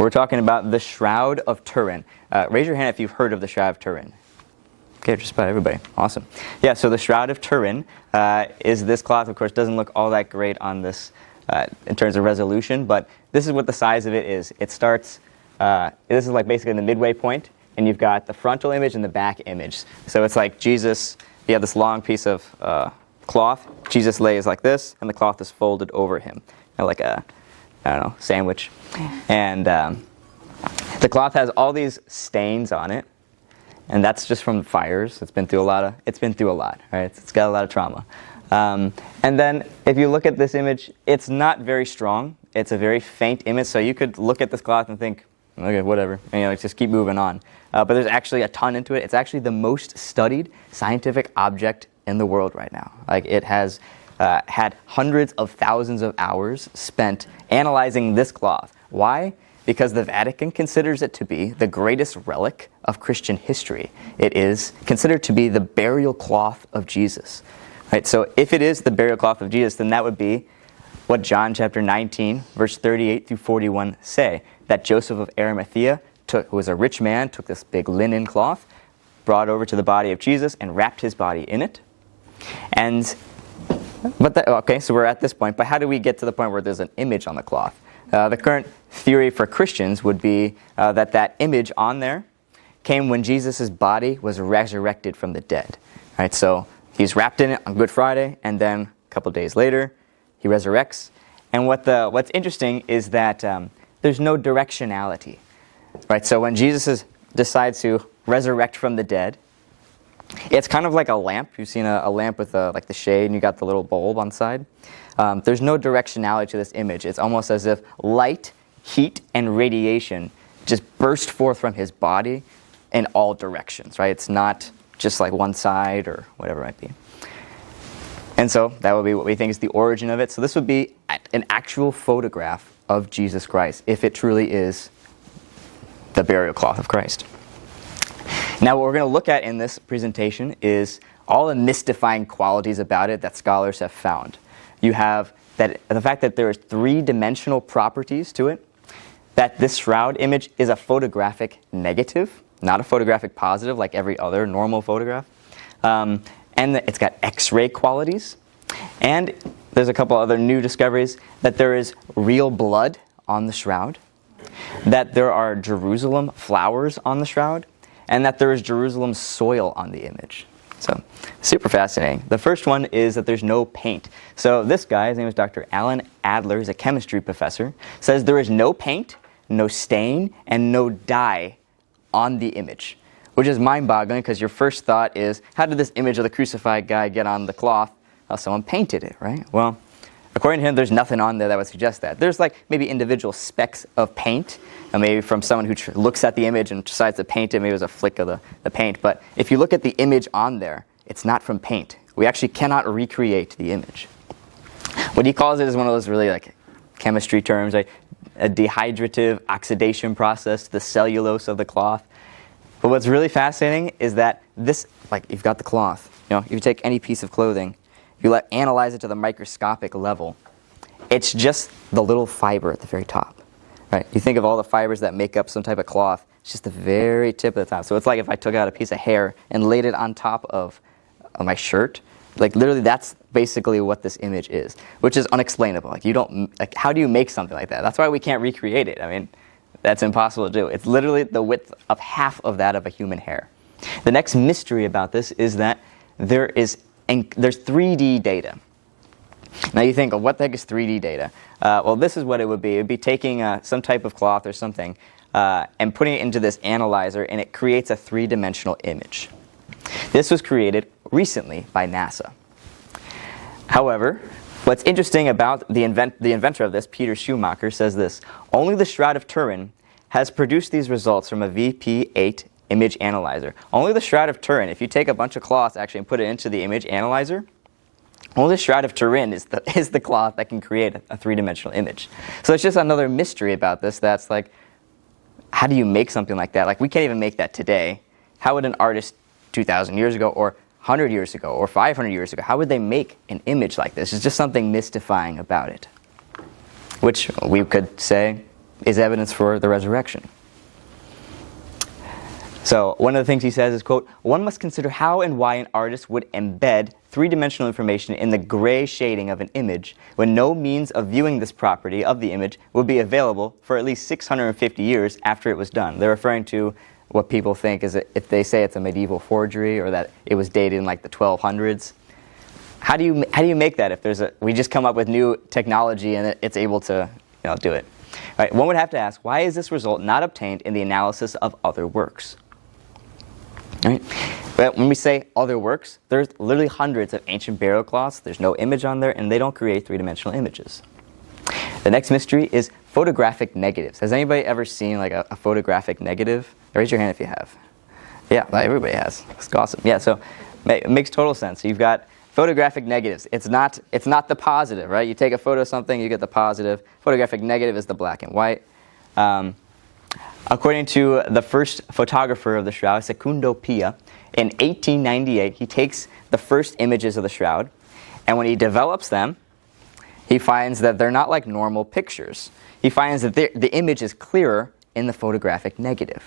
We're talking about the Shroud of Turin. Raise your hand if you've heard of the Shroud of Turin. Okay, just about everybody. Awesome. Yeah, so the Shroud of Turin is this cloth. Of course, doesn't look all that great on this in terms of resolution, but this is what the size of it is. It starts, this is like basically the midway point, and you've got the frontal image and the back image. So it's like Jesus, you have this long piece of cloth. Jesus lays like this, and the cloth is folded over him, like a, I don't know, sandwich. And the cloth has all these stains on it, and that's just from the fires. It's been through a lot, right? It's got a lot of trauma. And then if you look at this image, it's not very strong. It's a very faint image, so you could look at this cloth and think, okay, whatever, and, just keep moving on. But there's actually a ton into it. It's actually the most studied scientific object in the world right now. Like, it has had hundreds of thousands of hours spent analyzing this cloth. Why? Because the Vatican considers it to be the greatest relic of Christian history. It is considered to be the burial cloth of Jesus. Right? So if it is the burial cloth of Jesus, then that would be what John chapter 19, verse 38 through 41 say, that Joseph of Arimathea, who was a rich man, took this big linen cloth, brought over to the body of Jesus, and wrapped his body in it. Okay, so we're at this point, but how do we get to the point where there's an image on the cloth? The current theory for Christians would be that image on there came when Jesus' body was resurrected from the dead. Right? So he's wrapped in it on Good Friday, and then a couple days later, he resurrects. And what's interesting is that there's no directionality. Right? So when Jesus decides to resurrect from the dead, it's kind of like a lamp. You've seen a lamp with like the shade, and you got the little bulb on the side. There's no directionality to this image. It's almost as if light, heat, and radiation just burst forth from his body in all directions, right? It's not just like one side or whatever it might be. And so that would be what we think is the origin of it. So this would be an actual photograph of Jesus Christ, if it truly is the burial cloth of Christ. Now, what we're going to look at in this presentation is all the mystifying qualities about it that scholars have found. You have the fact that there are three-dimensional properties to it, that this shroud image is a photographic negative, not a photographic positive like every other normal photograph, and that it's got X-ray qualities, and there's a couple other new discoveries, that there is real blood on the shroud, that there are Jerusalem flowers on the shroud, and that there is Jerusalem soil on the image. So, super fascinating. The first one is that there's no paint. So this guy, his name is Dr. Alan Adler, he's a chemistry professor, says there is no paint, no stain, and no dye on the image, which is mind-boggling because your first thought is, how did this image of the crucified guy get on the cloth? Well, someone painted it, right? Well, according to him, there's nothing on there that would suggest that. There's like maybe individual specks of paint, and maybe from someone who looks at the image and decides to paint it, maybe it was a flick of the paint. But if you look at the image on there, it's not from paint. We actually cannot recreate the image. What he calls it is one of those really like chemistry terms, like a dehydrative oxidation process to the cellulose of the cloth. But what's really fascinating is that this, like you've got the cloth, if you take any piece of clothing, you analyze it to the microscopic level, it's just the little fiber at the very top. Right? You think of all the fibers that make up some type of cloth, it's just the very tip of the top. So it's like if I took out a piece of hair and laid it on top of my shirt, like literally that's basically what this image is, which is unexplainable. Like how do you make something like that? That's why we can't recreate it. I mean, that's impossible to do. It's literally the width of half of that of a human hair. The next mystery about this is that there's 3D data. Now you think, what the heck is 3D data? Well, this is what it would be. It would be taking some type of cloth or something and putting it into this analyzer, and it creates a three-dimensional image. This was created recently by NASA. However, what's interesting about the inventor of this, Peter Schumacher, says this: only the Shroud of Turin has produced these results from a VP8 image analyzer. Only the Shroud of Turin, if you take a bunch of cloths actually and put it into the image analyzer, only the Shroud of Turin is the cloth that can create a three-dimensional image. So it's just another mystery about this that's like, how do you make something like that? Like, we can't even make that today. How would an artist 2,000 years ago or 100 years ago or 500 years ago, how would they make an image like this? It's just something mystifying about it, which we could say is evidence for the resurrection. So one of the things he says is, quote, "One must consider how and why an artist would embed three-dimensional information in the gray shading of an image when no means of viewing this property of the image would be available for at least 650 years after it was done." They're referring to what people think is if they say it's a medieval forgery or that it was dated in like the 1200s. How do you make that if we just come up with new technology and it's able to do it? Right, one would have to ask, why is this result not obtained in the analysis of other works? Right? But when we say other works, there's literally hundreds of ancient burial cloths. There's no image on there, and they don't create three-dimensional images. The next mystery is photographic negatives. Has anybody ever seen like a photographic negative? Raise your hand if you have. Yeah, everybody has. It's awesome. Yeah, so it makes total sense. So you've got photographic negatives. It's not the positive, right? You take a photo of something, you get the positive. Photographic negative is the black and white. According to the first photographer of the shroud, Secundo Pia, in 1898, he takes the first images of the shroud, and when he develops them, he finds that they're not like normal pictures. He finds that the image is clearer in the photographic negative,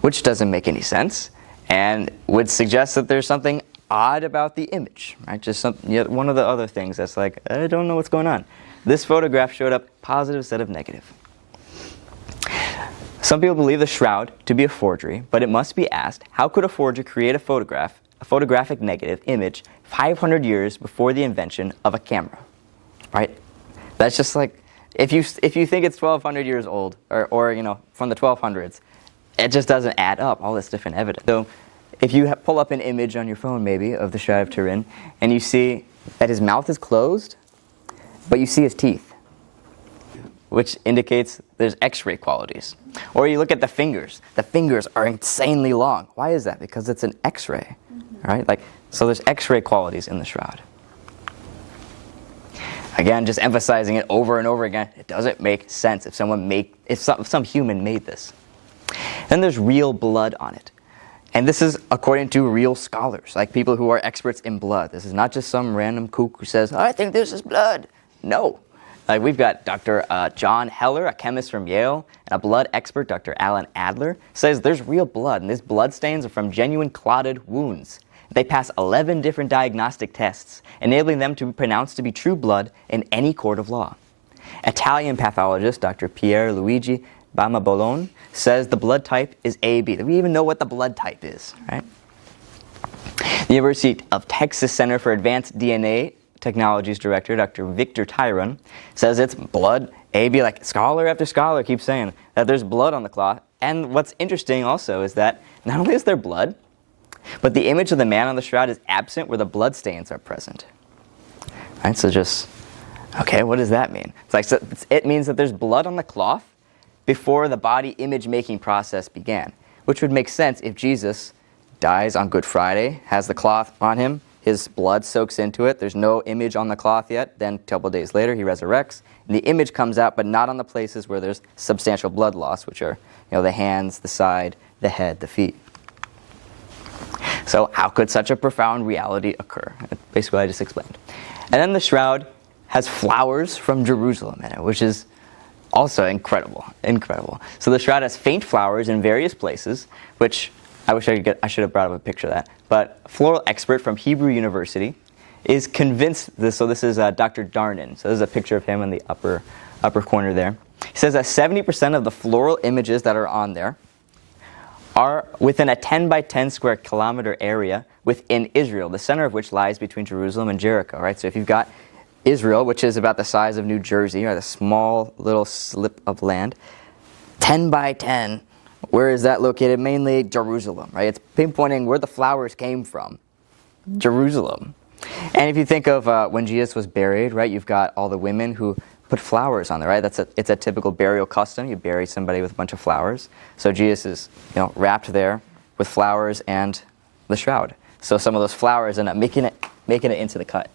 which doesn't make any sense and would suggest that there's something odd about the image, right? Just one of the other things that's like, I don't know what's going on. This photograph showed up positive instead of negative. Some people believe the shroud to be a forgery, but it must be asked, how could a forger create a photographic negative image 500 years before the invention of a camera? Right? That's just like, if you think it's 1,200 years old, or from the 1200s, it just doesn't add up, all this different evidence. So if you pull up an image on your phone maybe of the Shroud of Turin, and you see that his mouth is closed, but you see his teeth, which indicates there's X-ray qualities. Or you look at the fingers. The fingers are insanely long. Why is that? Because it's an X-ray, right? So there's X-ray qualities in the shroud. Again, just emphasizing it over and over again. It doesn't make sense if some human made this. Then there's real blood on it. And this is according to real scholars, like people who are experts in blood. This is not just some random kook who says, I think this is blood. No. We've got Dr. John Heller, a chemist from Yale, and a blood expert, Dr. Alan Adler, says there's real blood, and these blood stains are from genuine clotted wounds. They pass 11 different diagnostic tests, enabling them to be pronounced to be true blood in any court of law. Italian pathologist Dr. Pier Luigi Bamabolone says the blood type is AB. Do we even know what the blood type is, right? The University of Texas Center for Advanced DNA Technologies director, Dr. Victor Tyron, says it's blood AB. Like scholar after scholar keeps saying that there's blood on the cloth. And what's interesting also is that not only is there blood, but the image of the man on the shroud is absent where the blood stains are present. Right, so okay, what does that mean? It means that there's blood on the cloth before the body image-making process began, which would make sense if Jesus dies on Good Friday, has the cloth on him, his blood soaks into it, there's no image on the cloth yet, then a couple days later he resurrects, and the image comes out, but not on the places where there's substantial blood loss, which are the hands, the side, the head, the feet. So how could such a profound reality occur? Basically, I just explained. And then the shroud has flowers from Jerusalem in it, which is also incredible. So the shroud has faint flowers in various places, which I should have brought up a picture of that. But a floral expert from Hebrew University is convinced this. So this is Dr. Darnan. So there's a picture of him in the upper corner there. He says that 70% of the floral images that are on there are within a 10 by 10 square kilometer area within Israel, the center of which lies between Jerusalem and Jericho. Right. So if you've got Israel, which is about the size of New Jersey, or a small little slip of land, 10 by 10. Where is that located? Mainly Jerusalem, right? It's pinpointing where the flowers came from, Jerusalem. And if you think of when Jesus was buried, right, you've got all the women who put flowers on there, right? It's a typical burial custom. You bury somebody with a bunch of flowers. So Jesus is, wrapped there with flowers and the shroud. So some of those flowers end up making it into the cut.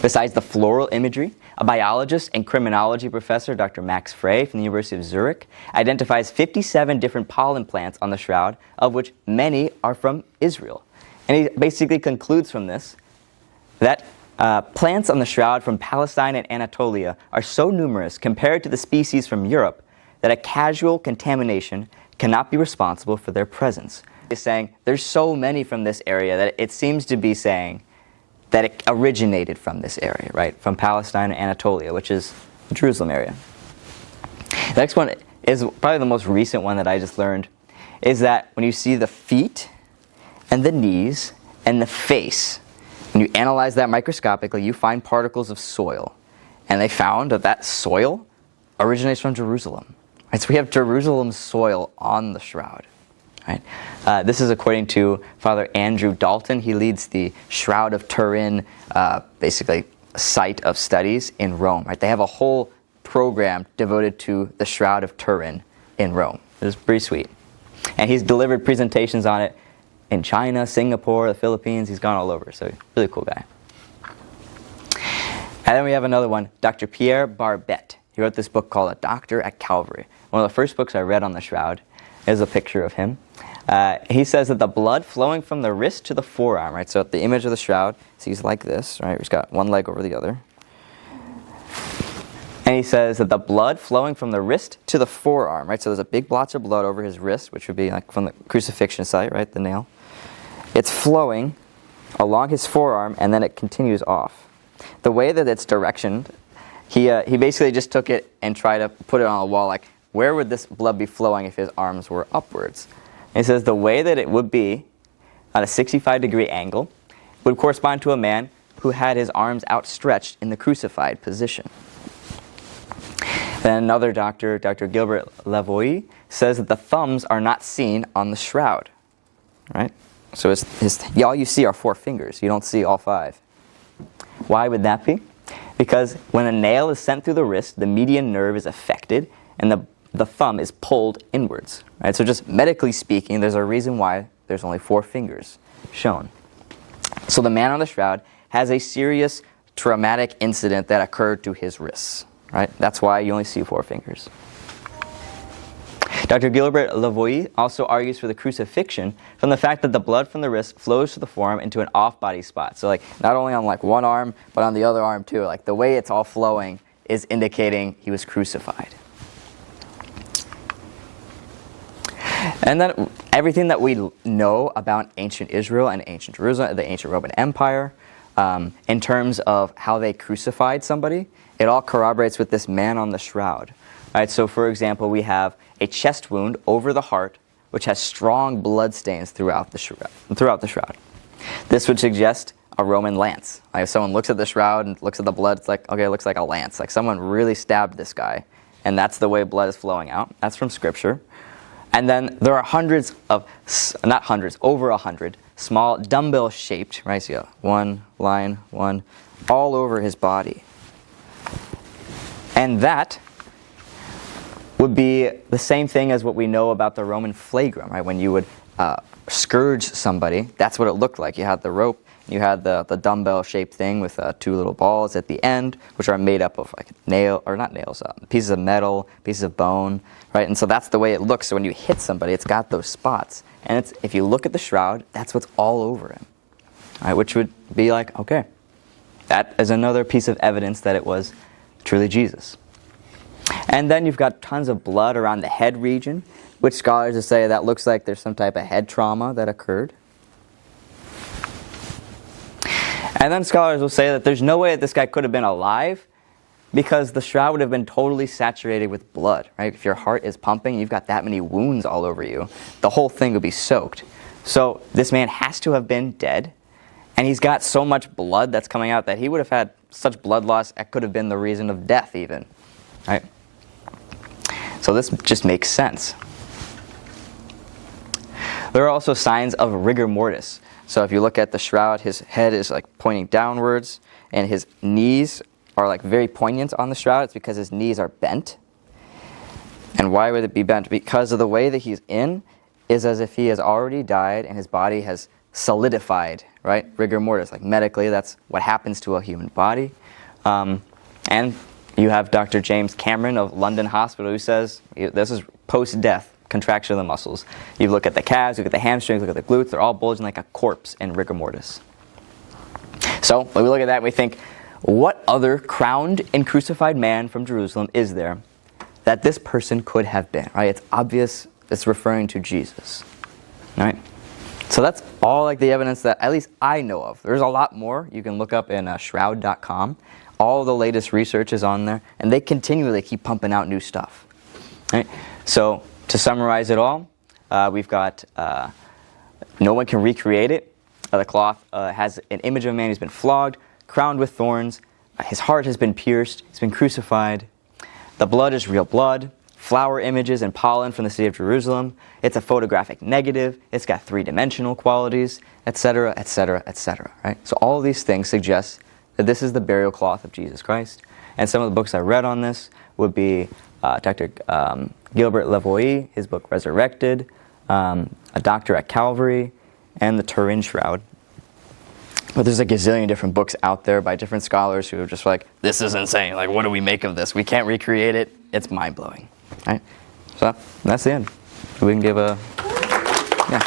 Besides the floral imagery, a biologist and criminology professor, Dr. Max Frey from the University of Zurich, identifies 57 different pollen plants on the shroud, of which many are from Israel. And he basically concludes from this that Plants on the shroud from Palestine and Anatolia are so numerous compared to the species from Europe that a casual contamination cannot be responsible for their presence. It's saying there's so many from this area that it seems to be saying that it originated from this area, right? From Palestine and Anatolia, which is the Jerusalem area. The next one is probably the most recent one that I just learned, is that when you see the feet and the knees and the face, when you analyze that microscopically, you find particles of soil. And they found that that soil originates from Jerusalem. Right? So we have Jerusalem soil on the shroud. Right? This is according to Father Andrew Dalton. He leads the Shroud of Turin, basically site of studies in Rome. Right? They have a whole program devoted to the Shroud of Turin in Rome. It is pretty sweet. And he's delivered presentations on it in China, Singapore, the Philippines. He's gone all over, so really cool guy. And then we have another one, Dr. Pierre Barbet. He wrote this book called A Doctor at Calvary. One of the first books I read on the shroud is a picture of him. He says that the blood flowing from the wrist to the forearm, right? So the image of the shroud, so he's like this, right? He's got one leg over the other. And he says that the blood flowing from the wrist to the forearm, right? So there's a big blotch of blood over his wrist, which would be like from the crucifixion site, right? The nail. It's flowing along his forearm, and then it continues off. The way that it's directioned, he basically just took it and tried to put it on a wall, like, where would this blood be flowing if his arms were upwards? And he says the way that it would be at a 65-degree angle would correspond to a man who had his arms outstretched in the crucified position. Then another doctor, Dr. Gilbert Lavoie, says that the thumbs are not seen on the shroud. Right? So all you see are 4 fingers. You don't see all 5. Why would that be? Because when a nail is sent through the wrist, the median nerve is affected, and the thumb is pulled inwards. Right? So just medically speaking, there's a reason why there's only 4 fingers shown. So the man on the shroud has a serious traumatic incident that occurred to his wrists. Right? That's why you only see 4 fingers. Dr. Gilbert Lavoie also argues for the crucifixion from the fact that the blood from the wrist flows to the forearm into an off-body spot. So like not only on like one arm, but on the other arm too. Like the way it's all flowing is indicating he was crucified. And then everything that we know about ancient Israel and ancient Jerusalem, the ancient Roman Empire, in terms of how they crucified somebody, it all corroborates with this man on the shroud. Right, so for example, we have a chest wound over the heart, which has strong blood stains throughout the shroud. This would suggest a Roman lance. Like if someone looks at the shroud and looks at the blood, it's like, okay, it looks like a lance. Like someone really stabbed this guy, and that's the way blood is flowing out. That's from Scripture. And then there are over 100 small dumbbell-shaped, right? So you got 1 line, 1, all over his body. And that would be the same thing as what we know about the Roman flagrum, right? When you would scourge somebody, that's what it looked like. You had the rope, you had the dumbbell-shaped thing with 2 little balls at the end, which are made up of like pieces of metal, pieces of bone, right? And so that's the way it looks. So when you hit somebody, it's got those spots. And if you look at the shroud, that's what's all over him, right? Which would be like, okay, that is another piece of evidence that it was truly Jesus. And then you've got tons of blood around the head region, which scholars will say that looks like there's some type of head trauma that occurred. And then scholars will say that there's no way that this guy could have been alive because the shroud would have been totally saturated with blood, right? If your heart is pumping, you've got that many wounds all over you, the whole thing would be soaked. So this man has to have been dead, and he's got so much blood that's coming out that he would have had such blood loss that could have been the reason of death even, right? So this just makes sense. There are also signs of rigor mortis. So if you look at the shroud, his head is like pointing downwards, and his knees are like very poignant on the shroud. It's because his knees are bent. And why would it be bent? Because of the way that he's in is as if he has already died and his body has solidified, right? Rigor mortis, like medically, that's what happens to a human body. And you have Dr. James Cameron of London Hospital who says this is post-death contraction of the muscles. You look at the calves, you look at the hamstrings, look at the glutes, they're all bulging like a corpse in rigor mortis. So when we look at that, we think, what other crowned and crucified man from Jerusalem is there that this person could have been? Right? It's obvious it's referring to Jesus. Right? So that's all like the evidence that at least I know of. There's a lot more. You can look up in shroud.com. All the latest research is on there, and they continually keep pumping out new stuff. Right? So to summarize it all, we've got no one can recreate it. The cloth has an image of a man who's been flogged, crowned with thorns. His heart has been pierced. He's been crucified. The blood is real blood. Flower images and pollen from the city of Jerusalem. It's a photographic negative. It's got three-dimensional qualities, etc., etc., etc. Right? So all of these things suggest that this is the burial cloth of Jesus Christ. And some of the books I read on this would be Dr. Gilbert Lavoie, his book Resurrected, A Doctor at Calvary, and the Turin Shroud. But there's a gazillion different books out there by different scholars who are just like, this is insane. Like, what do we make of this? We can't recreate it. It's mind-blowing. Right? So that's the end. We can give a, yeah.